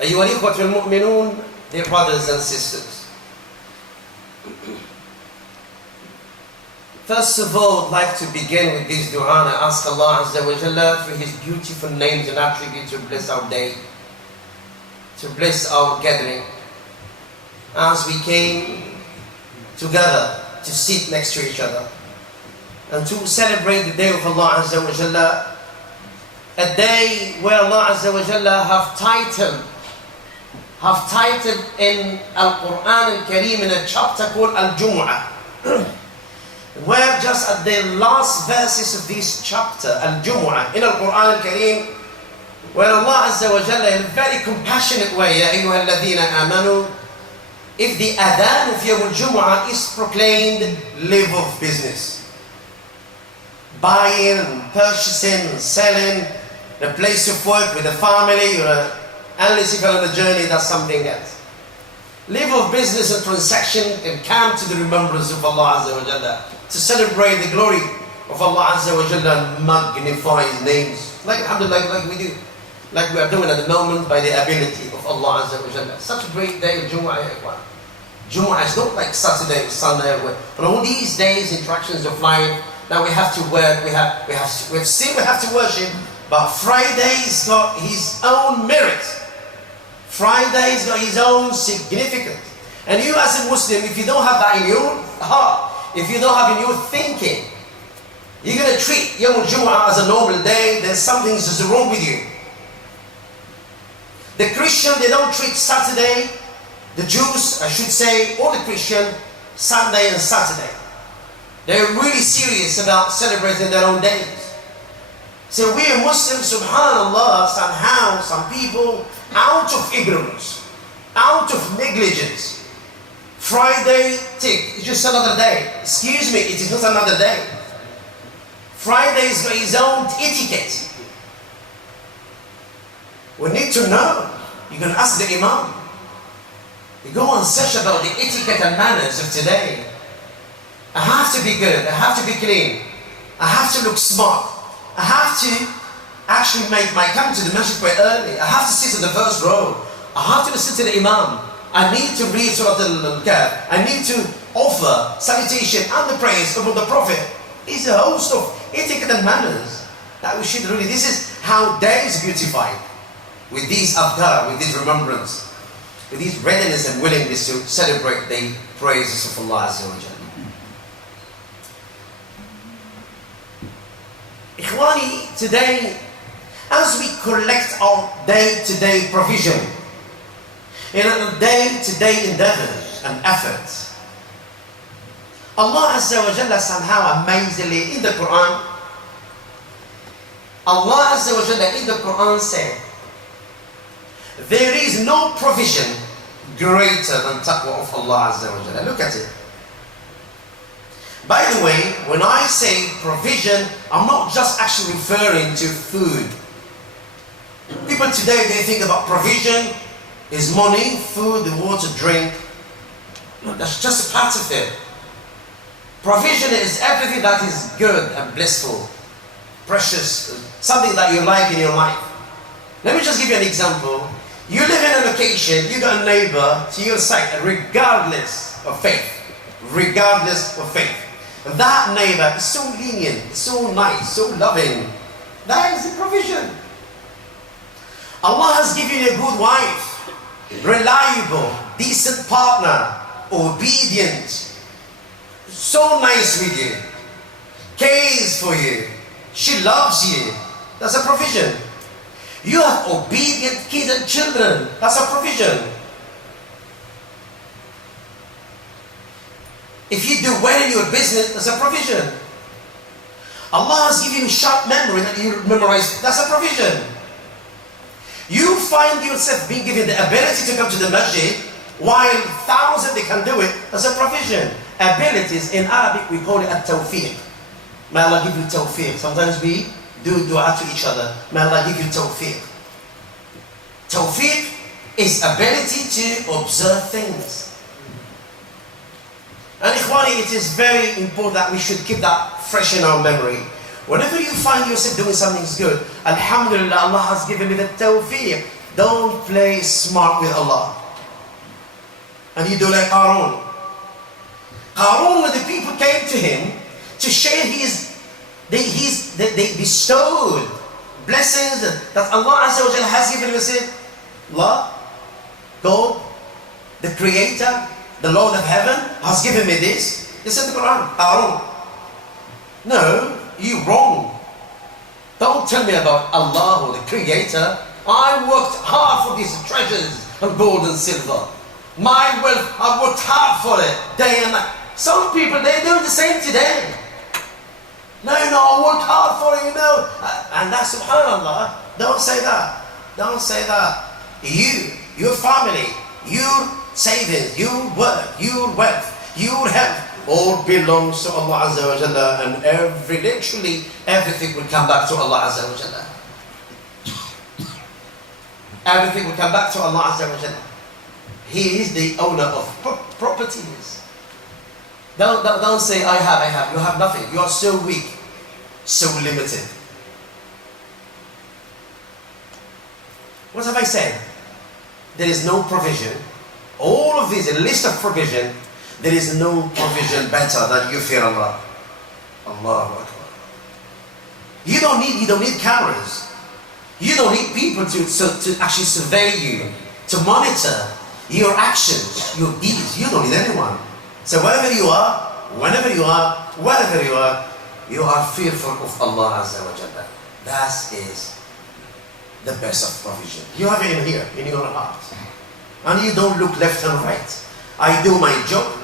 أيها الإخوة المؤمنون, dear brothers and sisters. First of all, I'd like to begin with this dua and ask Allah Azza wa Jalla for His beautiful names and attributes to bless our day, to bless our gathering, as we came together to sit next to each other and to celebrate the day of Allah Azza wa Jalla, a day where Allah Azza wa Jalla have titled in Al-Quran Al-Kareem in a chapter called Al-Jummah, where just at the last verses of this chapter, Al-Jummah, in Al-Quran Al-Kareem, where Allah Azza wa Jalla in a very compassionate way, Ya ayyuha alladhina amanu, if the adhan of Yawm Al-Jumu'ah is proclaimed, live of business. Buying, purchasing, selling, the place of work with the family, unless if you're on a journey, that's something else. Live of business and transaction and come to the remembrance of Allah Azza wa Jalla, to celebrate the glory of Allah Azza wa Jalla and magnify His names. Like alhamdulillah, like we do, like we are doing at the moment by the ability of Allah Azza wa Jalla. Such a great day of Jummah. Jummah is not like Saturday or Sunday. And all these days, interactions of life, that we have to work, we have to worship, but Friday's got his own merit. Friday's got his own significance. And you as a Muslim, if you don't have that in your heart, if you don't have in your thinking, you're going to treat Yawm Al-Jumu'ah as a normal day, then something's just wrong with you. The Christian, they don't treat Saturday, the Jews, I should say, or the Christian, Sunday and Saturday. They're really serious about celebrating their own days. So we are Muslims, subhanAllah, somehow, some people, out of ignorance, out of negligence, Friday, tick, it's just another day. Excuse me, it is not another day. Friday's got his own etiquette. We need to know. You can ask the Imam. You go and search about the etiquette and manners of today. I have to be good, I have to be clean, I have to look smart, I have to actually come to the masjid quite early, I have to sit in the first row, I have to listen to the Imam, I need to read Surah Al-Kahf, I need to offer salutation and the praise of the Prophet. It's a host of etiquette and manners that we should really, this is how day is beautified, with these adhkar, with this remembrance, with this readiness and willingness to celebrate the praises of Allah Azza wa Jalla. Ikhwani, today, as we collect our day-to-day provision, in our day-to-day endeavors and efforts, Allah Azza wa Jalla somehow amazingly in the Quran, Allah Azza wa Jalla in the Quran said, there is no provision greater than taqwa of Allah Azza wa Jalla. Look at it. By the way, when I say provision, I'm not just actually referring to food. People today, they think about provision is money, food, water, drink. No, that's just a part of it. Provision is everything that is good and blissful, precious, something that you like in your life. Let me just give you an example. You live in a location, you got a neighbor to your side, regardless of faith. Regardless of faith. And that neighbor is so lenient, so nice, so loving. That is the provision. Allah has given you a good wife, reliable, decent partner, obedient, so nice with you, cares for you, she loves you. That's a provision. You have obedient kids and children. That's a provision. If you do well in your business, that's a provision. Allah has given you sharp memory that you memorize. That's a provision. You find yourself being given the ability to come to the masjid, while thousands they can do it. That's a provision. Abilities in Arabic we call it at-tawfiq. May Allah give you tawfiq. Sometimes we do dua to each other. May Allah give you tawfiq. Tawfiq is ability to observe things. And Ikhwani, it is very important that we should keep that fresh in our memory. Whenever you find yourself doing something good, Alhamdulillah, Allah has given me the tawfiq. Don't play smart with Allah. And you do like Qarun. Qarun, when the people came to him to share they bestowed blessings that Allah Azza wa Jalla has given him. He said, Allah, God, the Creator, the Lord of heaven, has given me this. This is the Quran. Qarun. No, you're wrong. Don't tell me about Allah or the Creator. I worked hard for these treasures of gold and silver. My wealth, I worked hard for it, day and night. Some people, they do the same today. No, I worked hard for it, And that's subhanAllah. Don't say that. Don't say that. You, your family, your savings, your work, your wealth, your health, all belongs to Allah Azza wa Jalla, and literally everything will come back to Allah Azza wa Jalla. Everything will come back to Allah Azza wa Jalla. He is the owner of properties. Don't say, I have. You have nothing. You are so weak, so limited. What have I said? There is no provision. All of these, a list of provision. There is no provision better than you fear Allah. Allahu Akbar. You don't need cameras. You don't need people to actually survey you, to monitor your actions, your deeds. You don't need anyone. So wherever you are, whenever you are, wherever you are fearful of Allah Azza wa Jalla. That is the best of provision. You have it in here, in your heart. And you don't look left and right. I do my job.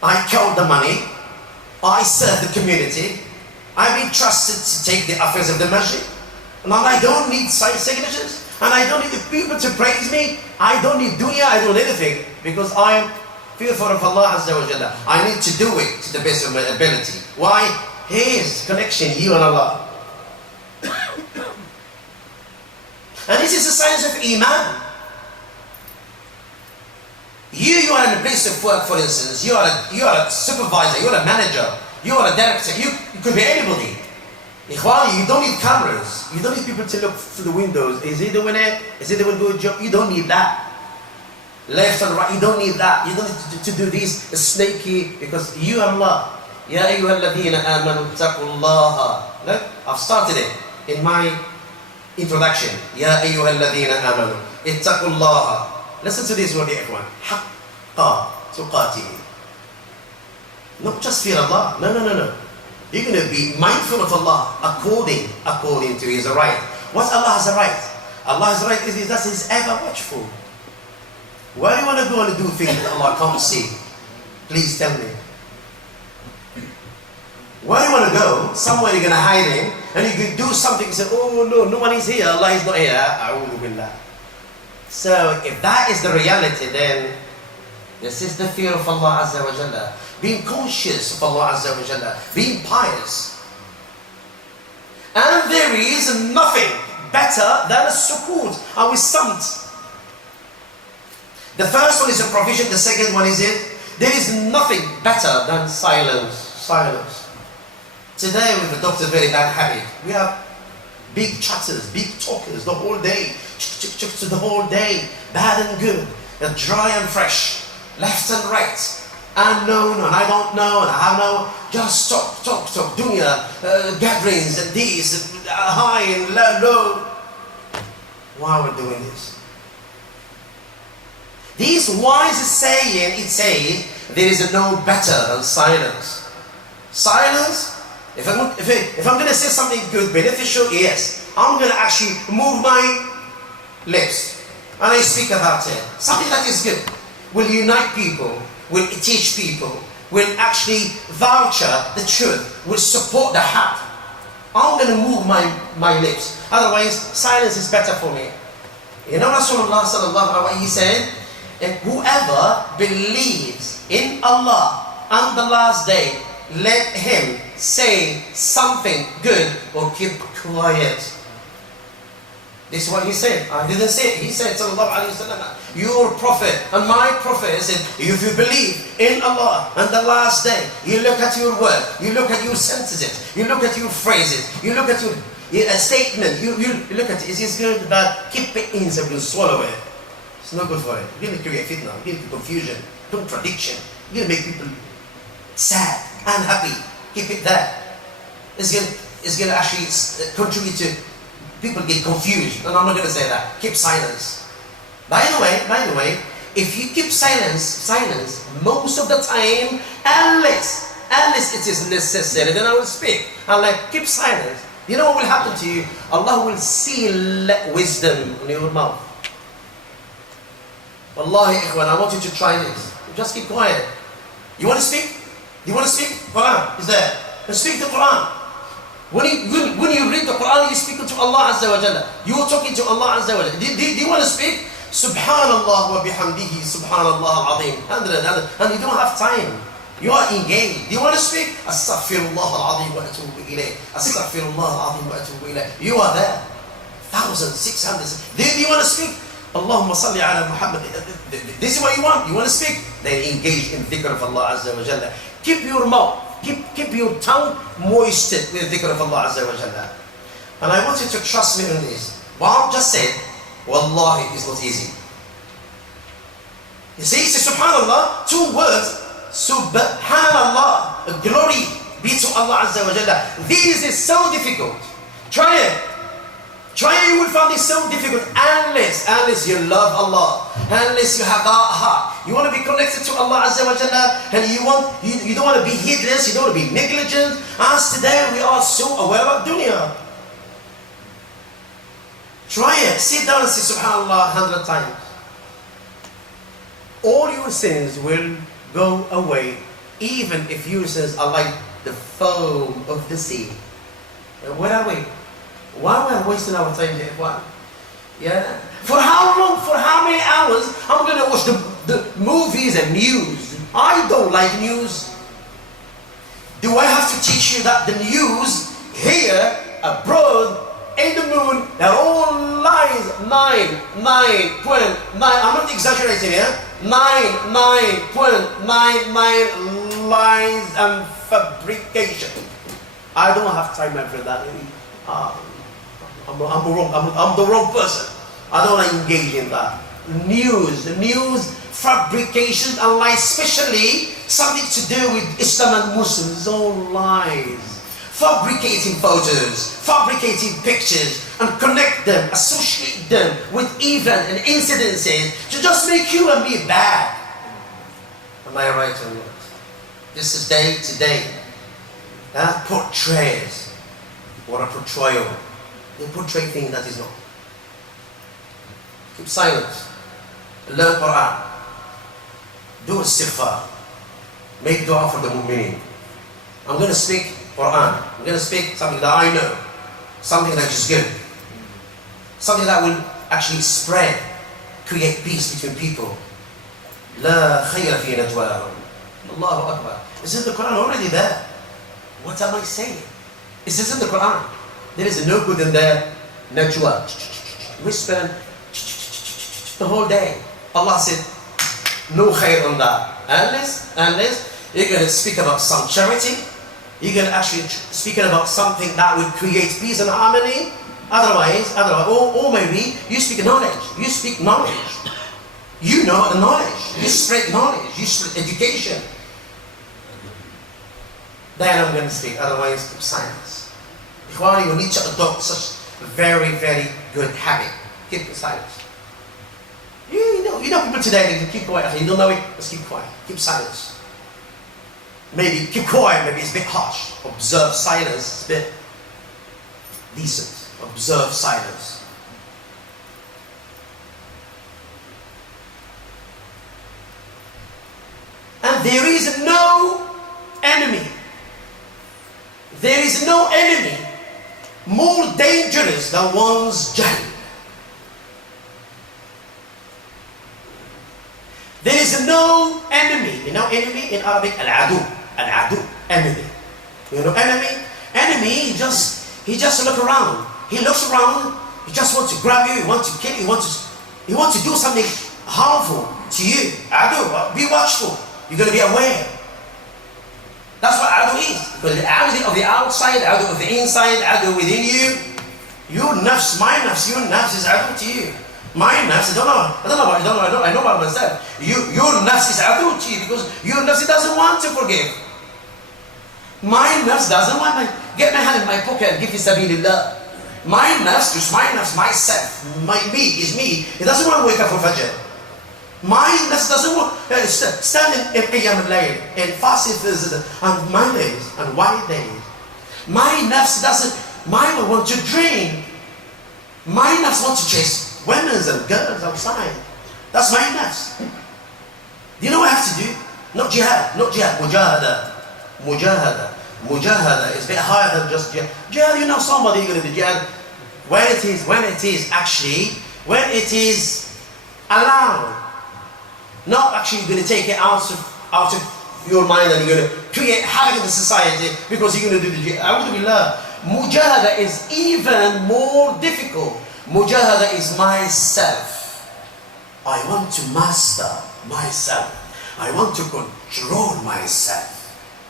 I count the money. I serve the community. I've been trusted to take the affairs of the Masjid. And I don't need signatures. And I don't need the people to praise me. I don't need dunya. I don't need anything. Because I am fearful of Allah Azza wa Jalla. I need to do it to the best of my ability. Why? His connection, you and Allah. And this is the signs of Iman. You are in a place of work, for instance. You are a supervisor, you are a manager, you are a director, you could be anybody. Ikhwani, you don't need cameras. You don't need people to look through the windows. Is he doing it? Is he doing a good job? You don't need that. Left and right, you don't need that. You don't need to do this snaky, because you are Allah. Ya ayyuhalladhina amanu taqullaha. Look, I've started it in my introduction. Ya ayyuhalladhina amanu ittaqullaha. Listen to this word, everyone. Haqqa tuqatihi. Not just fear Allah. No. You're going to be mindful of Allah according to His right. What's Allah has a right? Allah's right is that He's ever watchful. Where do you want to go and do things that Allah can't see? Please tell me. Where do you want to go? Somewhere you're going to hide in, and you can do something and say, oh no one is here, Allah is not here. A'udhu billah. So if that is the reality, then this is the fear of Allah Azza wa Jalla. Being conscious of Allah Azza wa Jalla. Being pious. And there is nothing better than a sukoot, our samt. The first one is a provision, the second one is it. There is nothing better than silence. Silence. Today we've adopted a very bad habit. We have big chatters, big talkers the whole day. The whole day. Bad and good. Dry and fresh. Left and right. And no, and I don't know, and I have no. Just talk. Dunya, gatherings and these, high and low. Why are we doing this? This wise saying, it says, there is no better than silence. Silence, if I'm going to say something good, beneficial, yes, I'm going to actually move my lips and I speak about it. Something that is good, will unite people, will teach people, will actually voucher the truth, will support the haq. I'm going to move my lips. Otherwise, silence is better for me. You know Rasulullah sallallahu alaihi wasallam, he said, if whoever believes in Allah and the last day, let him say something good or keep quiet. This is what he said. I didn't say it. He said, sallallahu alaihi wasallam, your prophet and my prophet said, if you believe in Allah and the last day, you look at your word, you look at your sentences, you look at your phrases, you look at A statement, you look at it, is it good, bad? Keep it in, so you swallow it. It's not good for it. You're going to create fitna, you're going to confusion, contradiction. You're going to make people sad, unhappy. Keep it there. It's going to actually contribute to people get confused. And I'm not going to say that. Keep silence. By the way, if you keep silence most of the time, unless it is necessary, then I will speak. And like, keep silence. You know what will happen to you? Allah will seal wisdom in your mouth. Wallahi, ikhwan, I want you to try this. Just keep quiet. You want to speak? You want to speak? Quran is there. And speak the Quran. When you read the Quran, you speak to Allah Azza wa Jalla. You are talking to Allah Azza wa Jalla. Do you want to speak? Subhanallah wa bihamdihi, Subhanallah al-Azim. And you don't have time. You are engaged. Do you want to speak? Astaghfirullah al-Azim wa atubu ilayh. Astaghfirullah al-Azim wa atubu ilayh. You are there. Thousands, 600. Do you want to speak? Allahumma salli ala Muhammad. This is what you want. You want to speak? Then engage in dhikr of Allah Azza wa Jalla. Keep your mouth, keep your tongue moistened with dhikr of Allah Azza wa Jalla. And I want you to trust me on this. What I've just said, wallahi, is not easy. You see, it's subhanallah, 2 words. Subhanallah, glory be to Allah Azza wa Jalla. This is so difficult. Try it. You will find it so difficult unless you love Allah, unless you have that heart. You want to be connected to Allah Azza wa Jalla, and you don't want to be heedless, you don't want to be negligent. As today we are so aware of dunya. Try it. Sit down and say subhanallah 100 times. All your sins will go away, even if your sins are like the foam of the sea. Where are we? Why are we wasting our time here? Why? Yeah. For how long? For how many hours? I'm going to watch the movies and news. I don't like news. Do I have to teach you that the news here, abroad, in the moon, they're all lies? 9.99. I'm not exaggerating here. 9.99 lies and fabrication. I don't have time for that. I'm the wrong person. I don't want to engage in that. News, fabrication, and lies, especially something to do with Islam and Muslims, all lies. Fabricating photos, fabricating pictures, and connect them, associate them with events and incidences to just make you and me bad. Am I right or not? This is day to day. That portrays what a portrayal. They portray things that is not. Keep silence. Learn Quran. Do istighfar. Make dua for the mu'mineen. I'm going to speak Quran. I'm going to speak something that I know. Something that is good. Something that will actually spread, create peace between people. La khayra fi najwahum. Allahu Akbar. Is the Quran already there? What am I saying? Is this in the Quran? There is no good in there. Najwa. Whisper the whole day. Allah said, no khair on that. Unless you're going to speak about some charity, you're going to actually speak about something that will create peace and harmony. Otherwise, or maybe you speak knowledge. You speak knowledge. You know the knowledge. You spread knowledge. You spread education. Then I'm going to speak. Otherwise, keep silence. Qari, we need to adopt such a very, very good habit. Keep silence. You know people today, they can keep quiet. You don't know it, just keep quiet. Keep silence. Maybe keep quiet, maybe it's a bit harsh. Observe silence, it's a bit decent. Observe silence. And there is no enemy. There is no enemy more dangerous than one's jahl. There is no enemy. You know enemy in Arabic? Al-adu. Al-adu. Enemy. You know enemy? Enemy, he just look around. He looks around, he just wants to grab you, he wants to kill you, he wants to do something harmful to you. Adu, be watchful. You're going to be aware. That's what adu is. Because the adu of the outside, adu of the inside, adu within you. Your nafs, my nafs, your nafs is adu to you. My nafs, I know about myself. Your nafs is adu to you because your nafs doesn't want to forgive. My nafs doesn't want to get my hand in my pocket and give you sabilillah. My nafs, myself, me is me. It doesn't want to wake up for Fajr. My nafs doesn't want to stand in Qiyam al-Layl and fast on Mondays and white days. My nafs doesn't, mine want to drink. My nafs want to chase women and girls outside. That's my nafs. Do you know what I have to do? Not jihad, mujahada. Mujahada is a bit higher than just jihad. Jihad, you know somebody going to do jihad when it is allowed. Not actually you're going to take it out of your mind and you're going to create havoc in the society because you're going to do the jihad. Mujahada is even more difficult. Mujahada is myself. I want to master myself. I want to control myself.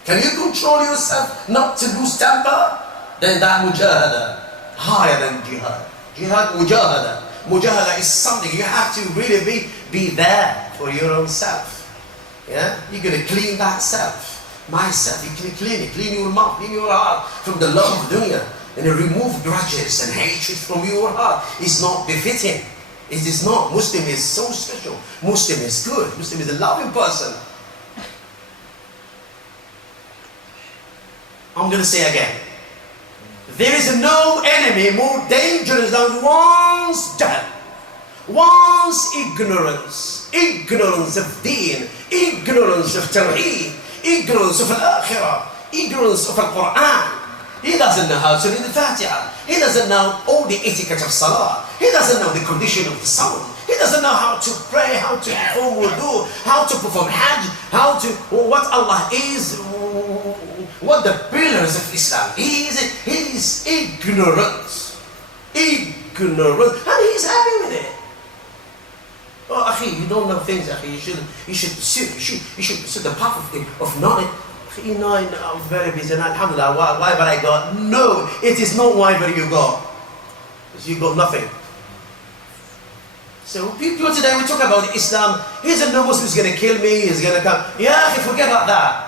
Can you control yourself not to lose temper? Then that mujahada, higher than jihad. Jihad, mujahada. Mujahada is something you have to really be there for your own self. Yeah? You're going to clean that self. Myself, you can clean it. Clean your mouth, clean your heart from the love of dunya. And you remove grudges and hatred from your heart. It's not befitting. It is not. Muslim is so special. Muslim is good. Muslim is a loving person. I'm going to say again. There is no enemy more dangerous than one's jahl, one's ignorance. Ignorance of deen, ignorance of tawheed, ignorance of al-akhirah, ignorance of al-Quran. He doesn't know how to read the Fatiha. He doesn't know all the etiquette of salah. He doesn't know the condition of the sound. He doesn't know how to pray, how to perform wudu, how to perform hajj, what Allah is, what the pillars of Islam is. He is ignorant. Ignorant. And he's happy with it. Oh, Akhi, you don't know things, Akhi. You should pursue the path of knowledge. You know, I'm very busy and alhamdulillah, whatever I got. No, it is not whatever you got. Because you got nothing. So people today, we talk about Islam. Here's a no-Muslim who's going to kill me, he's going to come. Yeah, forget about that.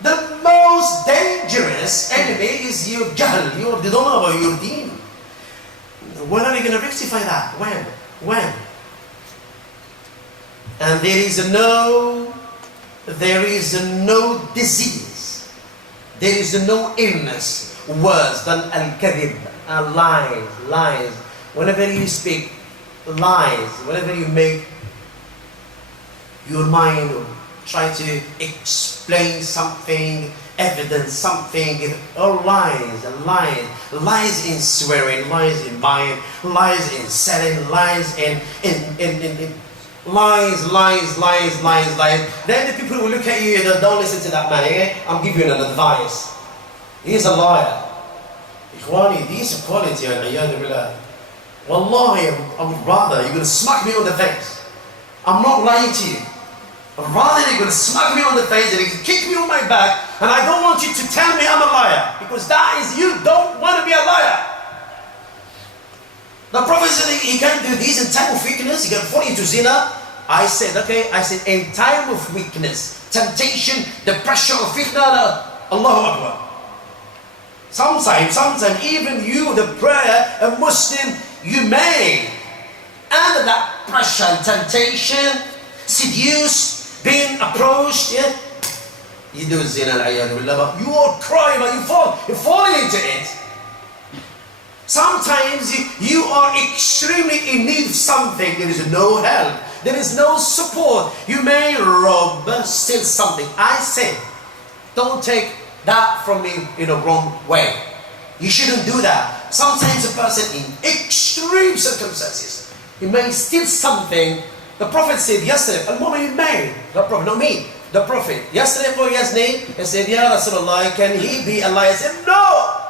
The most dangerous enemy is your jahl. They don't know about your deen. When are you going to rectify that? When? And there is no disease, there is no illness worse than al-kadhib, lies. Whenever you speak lies, whenever you make your mind try to explain something, evidence something, all lies in swearing, lies in buying, lies in selling, lies in lies. Then the people will look at you and don't listen to that man. Eh? I'm giving you an advice. He's a liar. Ikhwani, this is quality. Wallahi, I would rather you're going to smack me on the face. I'm not lying to you. I'd rather you're going to smack me on the face and kick me on my back, and I don't want you to tell me I'm a liar, because that is, you don't want to be a liar. The Prophet said he can't do this in time of weakness, he can fall into zina. I said, in time of weakness, temptation, the pressure of fitna, Allahu Akbar. Sometimes, even you, the prayer, a Muslim, you may, under that pressure and temptation, seduced, being approached, yeah? You do zina, but you are crying, but you're falling into it. Sometimes you are extremely in need of something. There is no help. There is no support. You may rob, steal something. I say, don't take that from me in a wrong way. You shouldn't do that. Sometimes a person in extreme circumstances, he may steal something. The Prophet said yesterday, Al-Mu'min may. The Prophet, not me. The Prophet. Yesterday for yesterday, he said, Ya Rasulullah, can he be a liar? I said, no.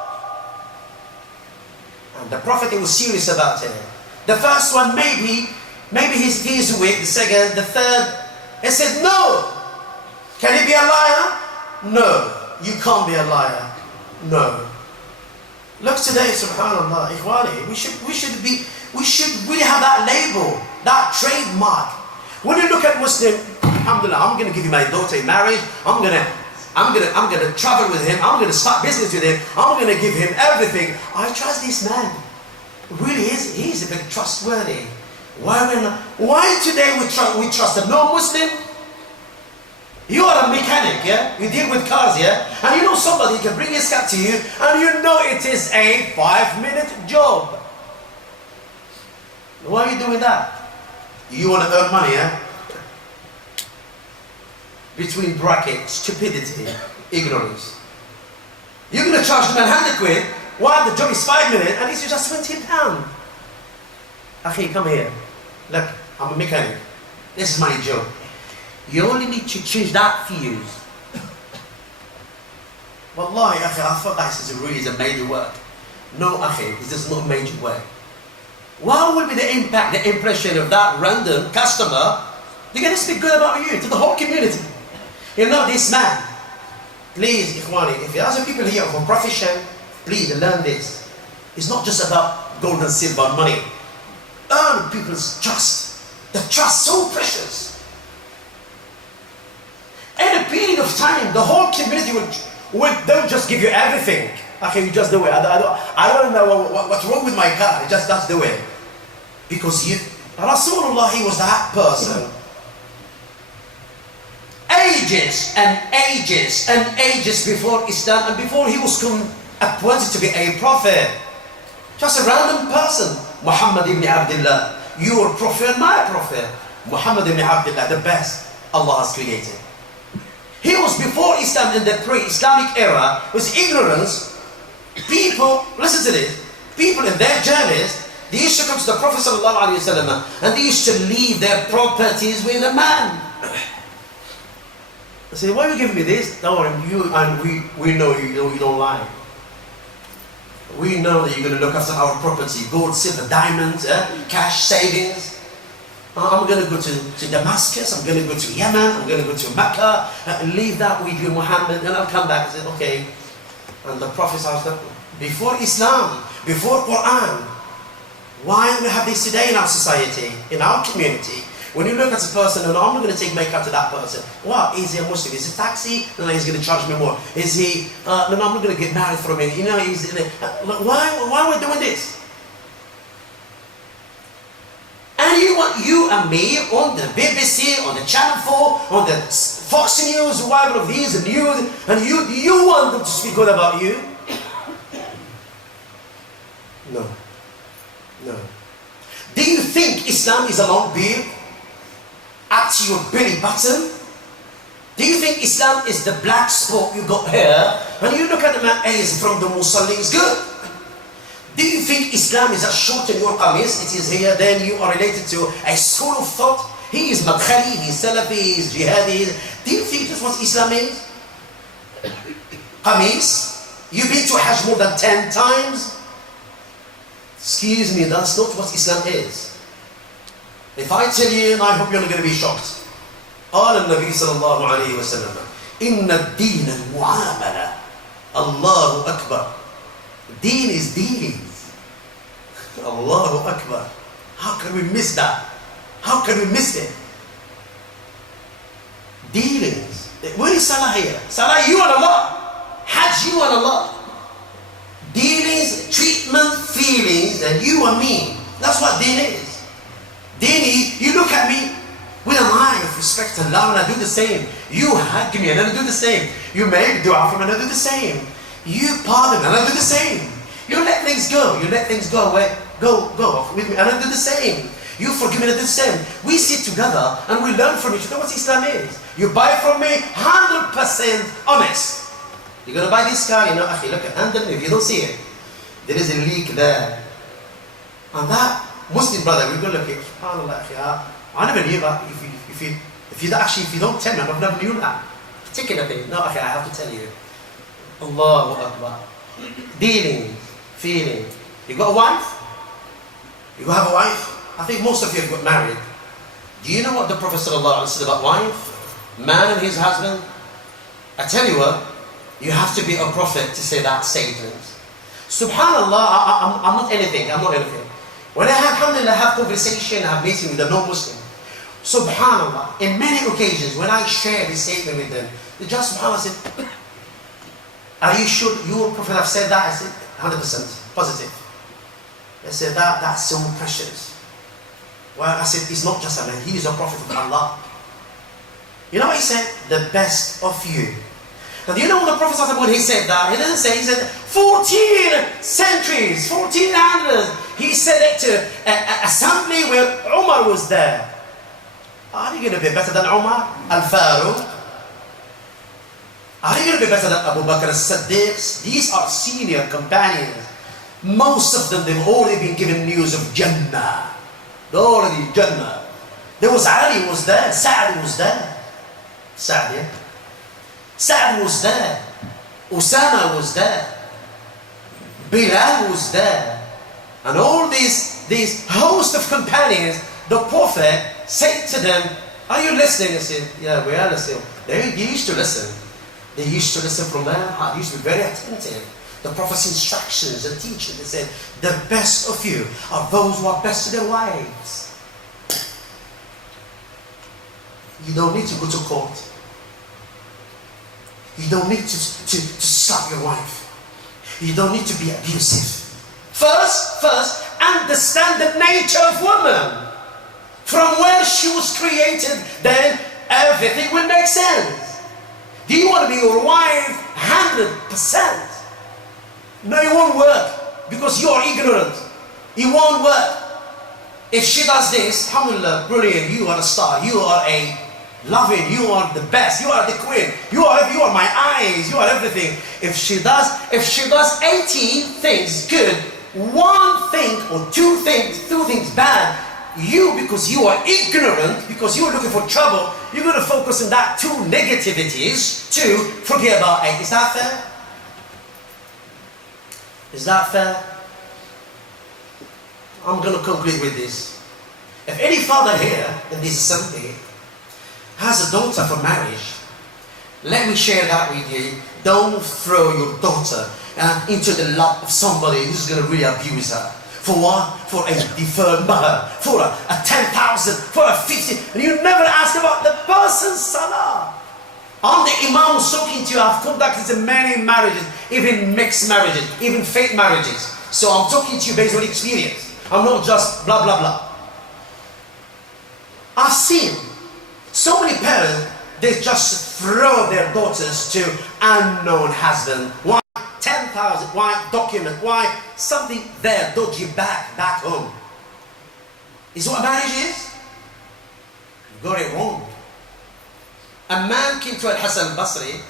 The Prophet was serious about it. The first one, maybe he is weak. The second, the third, he said, no. Can he be a liar? No. You can't be a liar. No. Look today, subhanallah, ikhwani, we should really have that label, that trademark. When you look at Muslim, alhamdulillah, I'm going to give you my daughter in marriage, I'm going to travel with him, I'm going to start business with him, I'm going to give him everything. I trust this man. Really, he's a bit trustworthy. Why today we trust a non-Muslim? You are a mechanic, yeah? You deal with cars, yeah? And you know somebody can bring his car to you and you know it is a 5-minute job. Why are you doing that? You want to earn money, yeah? Between brackets, stupidity, ignorance. You're going to charge the man 100 quid while the job is 5 minutes and it's just £20. Akhi, come here. Look, I'm a mechanic. This is my job. You only need to change that fuse. Wallahi, akhi, I thought that is a major work. No, akhi, this is not a major work. What will be the impact, the impression of that random customer? They're going to speak good about you to the whole community. You know, this man, please, ikhwani, if you ask people here of a profession, please learn this. It's not just about gold and silver and money. Earn people's trust. The trust so precious. In a period of time, the whole community don't just give you everything. Okay, you just do it. I don't know what's wrong with my car. Just do it. Because Rasulullah, he was that person. Ages and ages and ages before Islam and before he was appointed to be a prophet. Just a random person. Muhammad ibn Abdullah. Your prophet, my prophet. Muhammad ibn Abdullah, the best Allah has created. He was before Islam in the pre-Islamic era, with ignorance. People, listen to this, people in their journeys, they used to come to the Prophet ﷺ and they used to leave their properties with a man. I say, why are you giving me this? No, we know you don't lie. We know that you're going to look after our property, gold, silver, diamonds, cash, savings. I'm going to go to Damascus, I'm going to go to Yemen, I'm going to go to Mecca, and leave that with you, Muhammad, and I'll come back and say, okay. And the Prophet asked them, before Islam, before Quran, why do we have this today in our society, in our community? When you look at a person, and I'm not going to take makeup to that person. What? Is he a Muslim? Is he a taxi? No, he's going to charge me more. Is he, no, I'm not going to get married from him. You know, why are we doing this? And you and me on the BBC, on the Channel 4, on the Fox News, whatever of these news, and you want them to speak good about you? No. Do you think Islam is a long beard up to your belly button? Do you think Islam is the black spot you got here? And you look at the man, he's from the Muslim, is good. Do you think Islam is as short in your qamis? It is here, then you are related to a school of thought. He is Madkhali, he is Salafi, he is Jihadi. Do you think that's what Islam is? Qamis? You've been to Hajj more than 10 times? Excuse me, that's not what Islam is. If I tell you, and I hope you're not going to be shocked. قال النبي صلى الله عليه وسلم إن الدين المعاملة الله أكبر. Deen is dealings. Allahu Akbar. How can we miss that? How can we miss it? Dealings. Where is Salah here? Salah, you and Allah. Hajj, you and Allah. Dealings, treatment, feelings, and you and me. That's what deen is. Deen is, you look at me with a line of respect to Allah and I do the same. You hug me and I do the same. You make dua for me and I do the same. You pardon and I do the same. You let things go. You let things go away. Go off with me and I do the same. You forgive me and I do the same. We sit together and we learn from each other what Islam is. You buy from me 100% honest. You're going to buy this car, you know, akhi, look at underneath, you don't see it. There is a leak there. And that Muslim brother will go look at it. SubhanAllah, I never knew that. If you don't tell me, I've never knew that. Particular thing. No, akhi, I have to tell you. Allahu Akbar. Dealing, feeling. You got a wife? You have a wife? I think most of you have got married. Do you know what the Prophet ﷺ said about wife? Man and his husband? I tell you what, you have to be a prophet to say that statement. Subhanallah, I'm not anything. I'm not anything. When I have, alhamdulillah, have conversation, I have meeting with a non-Muslim. Subhanallah, in many occasions, when I share this statement with them, they just, subhanallah, said, are you sure your Prophet have said that? I said, 100% positive. They said, that's so precious. Well, I said, he's not just a man, he is a prophet of Allah. You know what he said? The best of you. And you know the Prophet, when he said that, he didn't say, he said 14 centuries, 1400s. He said it to an assembly where Umar was there. Are you going to be better than Umar al-Faruq? Are you going to be better than Abu Bakr as-Siddiq? These are senior companions. Most of them, they've already been given news of Jummah. They're already Jummah. There was Ali was there, Sa'd was there. Sa'd, yeah? Sa'd was there. Usama was there. Bilal was there. And all these host of companions, the Prophet said to them, are you listening? They said, yeah, we are listening. They used to listen. They used to listen from their heart. They used to be very attentive. The Prophet's instructions, the teaching, they said, the best of you are those who are best to their wives. You don't need to go to court. You don't need to slap your wife. You don't need to be abusive. First, understand the nature of woman. From where she was created, then everything will make sense. Do you want to be your wife 100%? No, it won't work because you are ignorant. It won't work. If she does this, alhamdulillah, brilliant, you are a star, you are a loving, you are the best, you are the queen, you are my eyes, you are everything. If she does 80 things good, one thing or two things bad, because you are ignorant, because you are looking for trouble, you're going to focus on that two negativities to forget about 8. Is that fair? Is that fair? I'm going to conclude with this. If any father here in this assembly has a daughter for marriage, let me share that with you. Don't throw your daughter into the lap of somebody who's going to really abuse her. For what? For a deferred mahr, for a 10,000, for a 50, and you never ask about the person's salah. I'm the imam who's talking to you. I've conducted many marriages, even mixed marriages, even fake marriages. So I'm talking to you based on experience. I'm not just blah blah blah. I've seen so many parents, they just throw their daughters to unknown husband. Why 10,000? Why document? Why something there dodgy back home? Is what marriage is? You got it wrong. A man came to Al-Hasan al-Basri.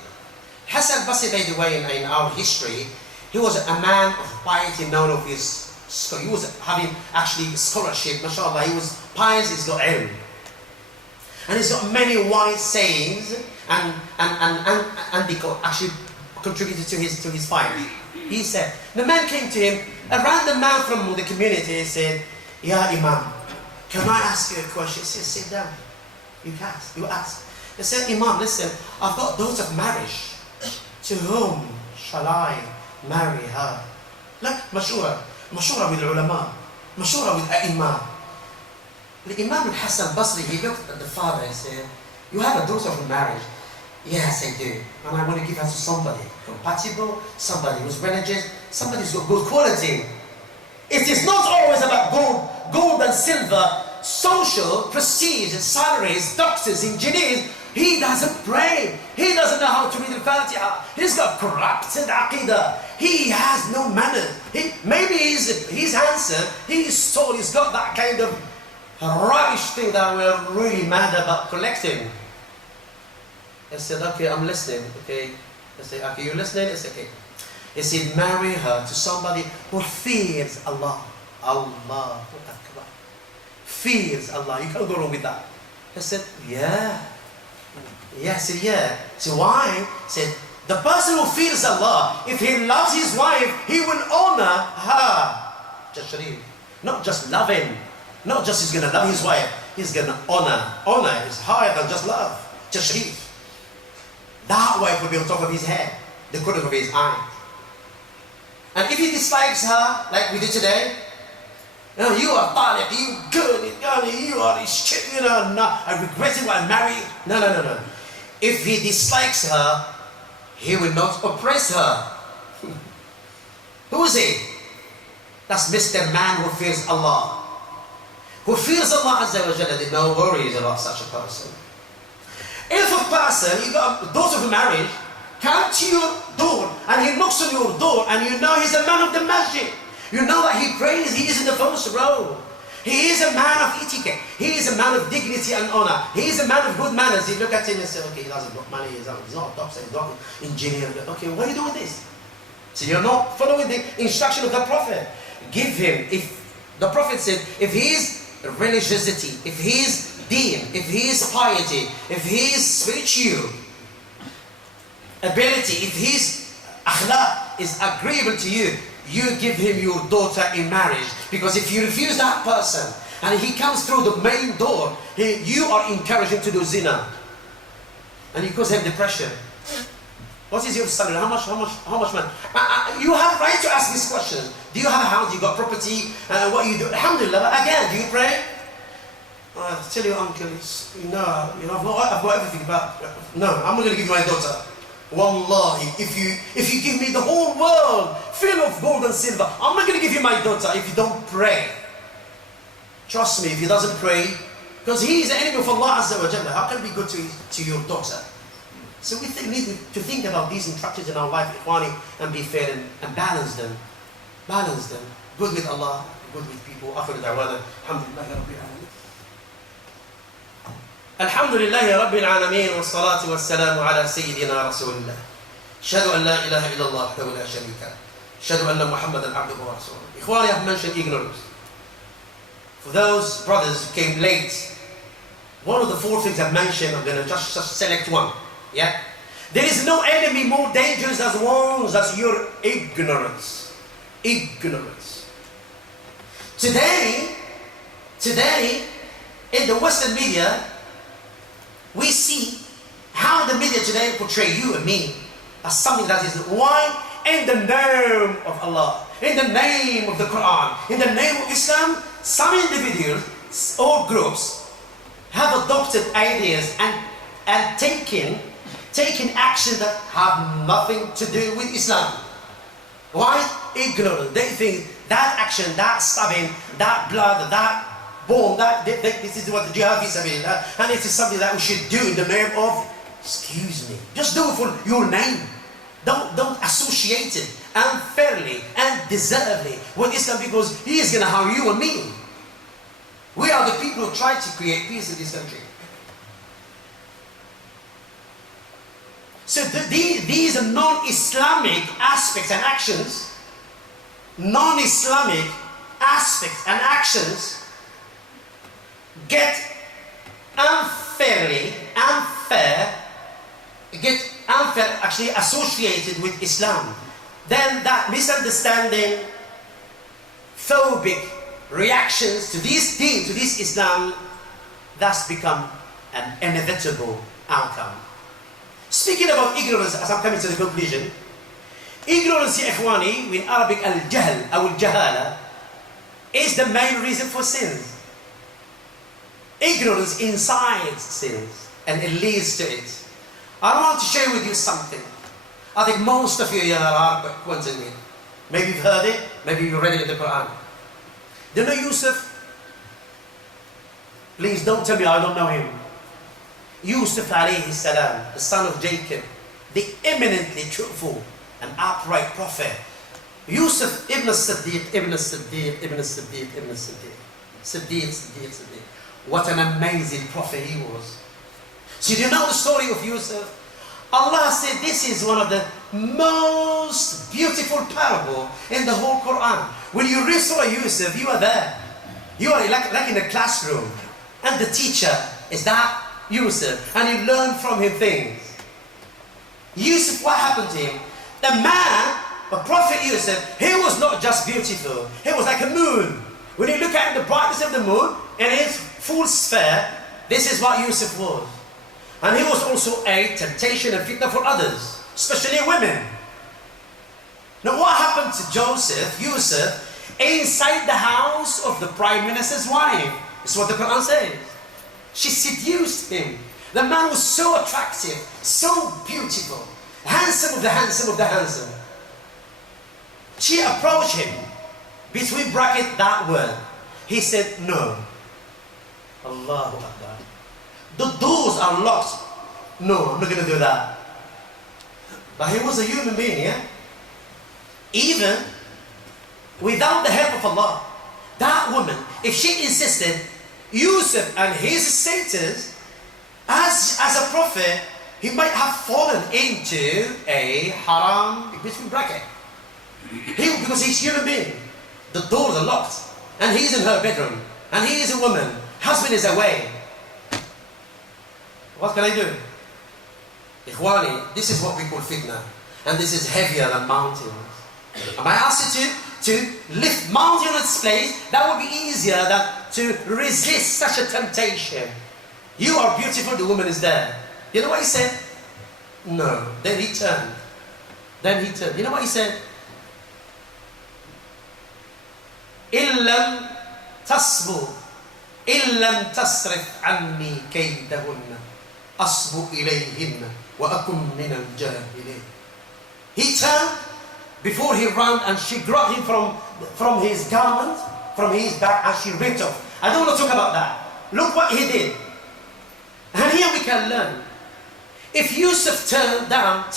Hasan al-Basri, by the way, in our history, he was a man of piety, known of his school. He was having actually scholarship, mashallah. He was pious, he's got ilm. And he's got many wise sayings, and they actually contributed to his piety. He said, the man came to him, a random man from the community, said, Ya Imam, can I ask you a question? He said, sit down. You ask. He said, Imam, listen, I've got a daughter of marriage. To whom shall I marry her? Look, mashura with ulama, mashura with a'imma. The Imam al-Hasan al-Basri, he looked at the father and said, you have a daughter of marriage? Yes, I do. And I want to give her to somebody compatible, somebody who's religious, somebody who's got good quality. It is not always about gold and silver, social, prestige, salaries, doctors, engineers. He doesn't pray. He doesn't know how to read al-Fatiha. He's got corrupted aqidah. He has no manners. Maybe he's handsome. He's tall. He's got that kind of rubbish thing that we're really mad about collecting. I said, okay, I'm listening. Okay. I said, okay, you're listening? I said, okay. He said, marry her to somebody who fears Allah. Allah. Fears Allah. You can't go wrong with that. I said, yeah. Yeah, I said, yeah. So why? I said, the person who fears Allah, if he loves his wife, he will honor her. Tashrif. Not just love him. Not just he's going to love his wife. He's going to honor. Honor is higher than just love. Tashrif. That wife will be on top of his head. The corner of his eye. And if he dislikes her, like we did today, you are taliq, you good, you are shit, no, I regret it when I marry. No. If he dislikes her, he will not oppress her. Who is he? That's Mr. Man who fears Allah. Who fears Allah Azza wa Jalla, there no worries about such a person. If a person, you got a daughter of marriage, come to your door and he knocks on your door and you know he's a man of the masjid. You know that he prays, he is in the first row. He is a man of etiquette. He is a man of dignity and honor. He is a man of good manners. You look at him and say, okay, he doesn't got money, he's not a doctor, he's not an engineer. Okay, why are you doing this? So you're not following the instruction of the Prophet. Give him, if the Prophet said, if his religiosity, if his deen, if his piety, if his spiritual ability, if his akhlaq is agreeable to you, you give him your daughter in marriage. Because if you refuse that person and he comes through the main door, you are encouraging to do zina, and you cause him depression. What is your salary? How much money? You have right to ask these questions. Do you have a house? You got property? What you do? Alhamdulillah. Again, do you pray? I tell you, uncle, I've got everything, but no, I'm not going to give you my daughter. Wallahi, if you give me the whole world full of gold and silver, I'm not going to give you my daughter if you don't pray. Trust me, if he doesn't pray, because he is the enemy of Allah Azza wa Jalla, how can we go to your daughter? So we need to think about these instructions in our life, Ikhwani, and be fair and balance them. Balance them. Good with Allah, good with people. Akhiru da'wana. Alhamdulillahi Rabbil Alameen. Alhamdulillahi Rabbil Alameen. Wa salatu wa salamu ala Sayyidina Rasulullah. Shadu an la ilaha illallah wa la sharika. Shadu anna Muhammadan abduhu wa rasuluh. Ikhwani, I have mentioned ignorance. For those brothers who came late, one of the four things I've mentioned, I'm going to just select one. Yeah? There is no enemy more dangerous as one as your ignorance. Ignorance. Today, in the Western media, we see how the media today portray you and me as something that is why in the name of Allah, in the name of the Quran, in the name of Islam, some individuals or groups have adopted ideas and taken action that have nothing to do with Islam. Why? Ignorant. They think that action, that stabbing, that blood, that bone, this is what the jihad is about, and it is something that we should do in the name of, excuse me, just do it for your name. Don't associate it unfairly and deservedly with Islam, because he is going to harm you and me. We are the people who try to create peace in this country. So these are non-Islamic aspects and actions, non-Islamic aspects and actions get unfair actually associated with Islam. Then that misunderstanding, phobic reactions to this deen, to this Islam, thus become an inevitable outcome. Speaking about ignorance, as I'm coming to the conclusion, ignorance, ya ikhwani, in Arabic, al-jahl, or al-jahala, is the main reason for sins. Ignorance incites sins, and it leads to it. I want to share with you something. I think most of you here are quoting me. Maybe you've heard it, maybe you've read it in the Quran. Do you know Yusuf? Please don't tell me I don't know him. Yusuf alayhi salam, the son of Jacob, the eminently truthful and upright prophet. Yusuf ibn Siddiq, ibn Siddiq, ibn Siddiq, ibn Siddiq. Siddiq. What an amazing prophet he was. So do you know the story of Yusuf? Allah said this is one of the most beautiful parable in the whole Quran. When you read Surah Yusuf, you are there. You are like in a classroom. And the teacher is that Yusuf, and you learn from him things. Yusuf, what happened to him? The man, the prophet Yusuf, he was not just beautiful, he was like a moon. When you look at the brightness of the moon in its full sphere, this is what Yusuf was. And he was also a temptation and fitna for others, especially women. Now what happened found Yusuf, inside the house of the prime minister's wife. That's what the Quran says. She seduced him. The man was so attractive, so beautiful, handsome of the handsome of the handsome. She approached him, between bracket that word. He said, no. Allahu Akbar. The doors are locked. No, I'm not going to do that. But he was a human being, yeah? Even without the help of Allah, that woman, if she insisted, Yusuf and his status as a prophet, he might have fallen into a haram between bracket. Because he's human being. The doors are locked. And he's in her bedroom. And he is a woman. Husband is away. What can I do? Ikhwani, this is what we call fitna. And this is heavier than mountains. And I ask you to lift mountain in its place. That would be easier than to resist such a temptation. You are beautiful, the woman is there. You know what he said? No. Then he turned. You know what he said? إِلَّمْ تَصْبُ إِلَّمْ تَصْرِفْ عَنِّي كَيْدَهُنَّ أَصْبُ إِلَيْهِنَّ وَأَكُمْ مِنَ الْجَاهِلِينَ. He turned before he ran, and she grabbed him from his garment, from his back, and she ripped off. I don't want to talk about that. Look what he did. And here we can learn. If Yusuf turned back,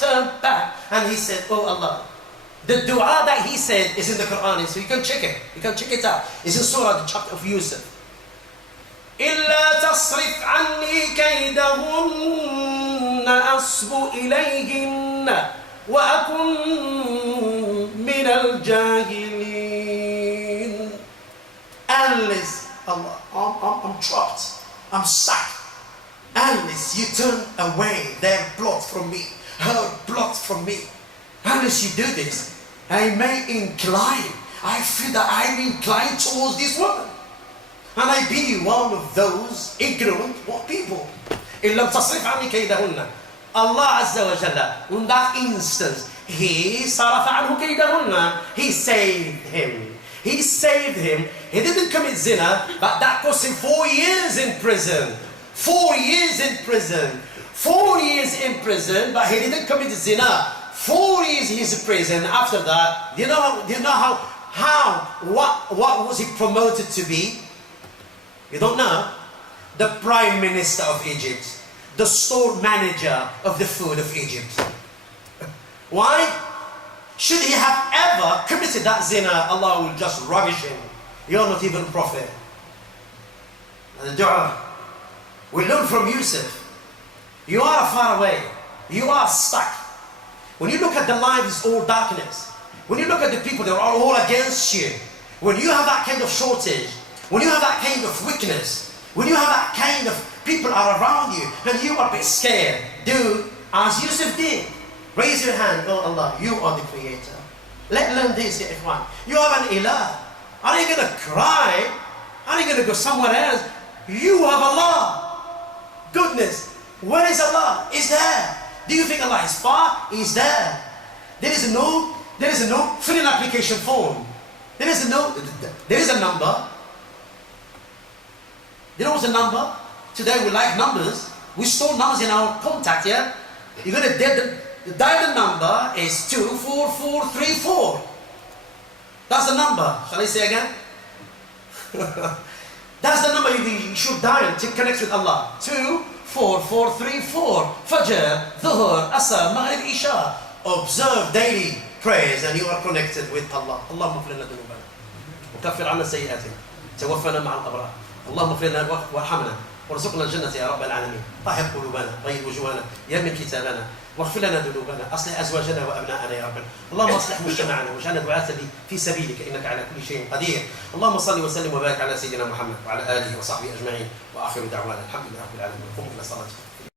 and he said, oh Allah, the dua that he said is in the Quran, so you can check it. You can check it out. It's in Surah, the chapter of Yusuf. إِلَّا تَصْرِفْ عَنِّي كَيْدَهُنَّ أَصْبُ إِلَيْهِنَّ وَأَكُنْ مِنَ الْجَاهِلِينَ. Unless, Allah, I'm trapped. I'm stuck. Unless you turn away their plot from me, her plot from me. Unless you do this, I may incline. I feel that I'm inclined towards this woman. And I be one of those ignorant people. Allah Azza wa Jalla, in that instance, He saved him. He saved him. He didn't commit zina, but that cost him 4 years in prison. 4 years in prison. 4 years in prison, but he didn't commit zina. 4 years he's in prison. After that, do you know what was he promoted to be? You don't know? The Prime Minister of Egypt. The store manager of the food of Egypt. Why? Should he have ever committed that zina, Allah will just rubbish him. You're not even a prophet. And the dua. We learn from Yusuf. You are far away. You are stuck. When you look at the life, it's all darkness. When you look at the people, they're all against you. When you have that kind of shortage, when you have that kind of weakness, when you have that kind of people are around you, and you are a bit scared, do as Yusuf did. Raise your hand, oh Allah, you are the creator. Let's learn this, ya ikhwan. You have an ilah. Are you going to cry? Are you going to go somewhere else? You have Allah. Goodness, where is Allah? He's there. Do you think Allah is far? He's there. There is no filling application form. There is a number. You know what's a number? Today we like numbers. We store numbers in our contact, yeah? You're going to dial the number is 24434. That's the number. Shall I say again? That's the number you should dial to connect with Allah. 24434. Fajr, Dhuhr, Asr, Maghrib, Isha. Observe daily prayers and you are connected with Allah. اللهم اغفر لنا ذنوبنا وكفر عنا سيئاتنا توفنا مع الأبرار. اللهم اغفر لنا وارحمنا وارزقنا الجنة يا رب العالمين. طهر قلوبنا، طيب وجوهنا، يمن كتابنا، واغفر لنا ذنوبنا، أصلح أزواجنا وأبناءنا يا رب. اللهم اصلح مجتمعنا واجعلنا دعاة في سبيلك إنك على كل شيء قدير. اللهم صل وسلم وبارك على سيدنا محمد وعلى آله وصحبه أجمعين. وآخر دعوانا الحمد لله رب العالمين. قوموا إلى صلاتكم.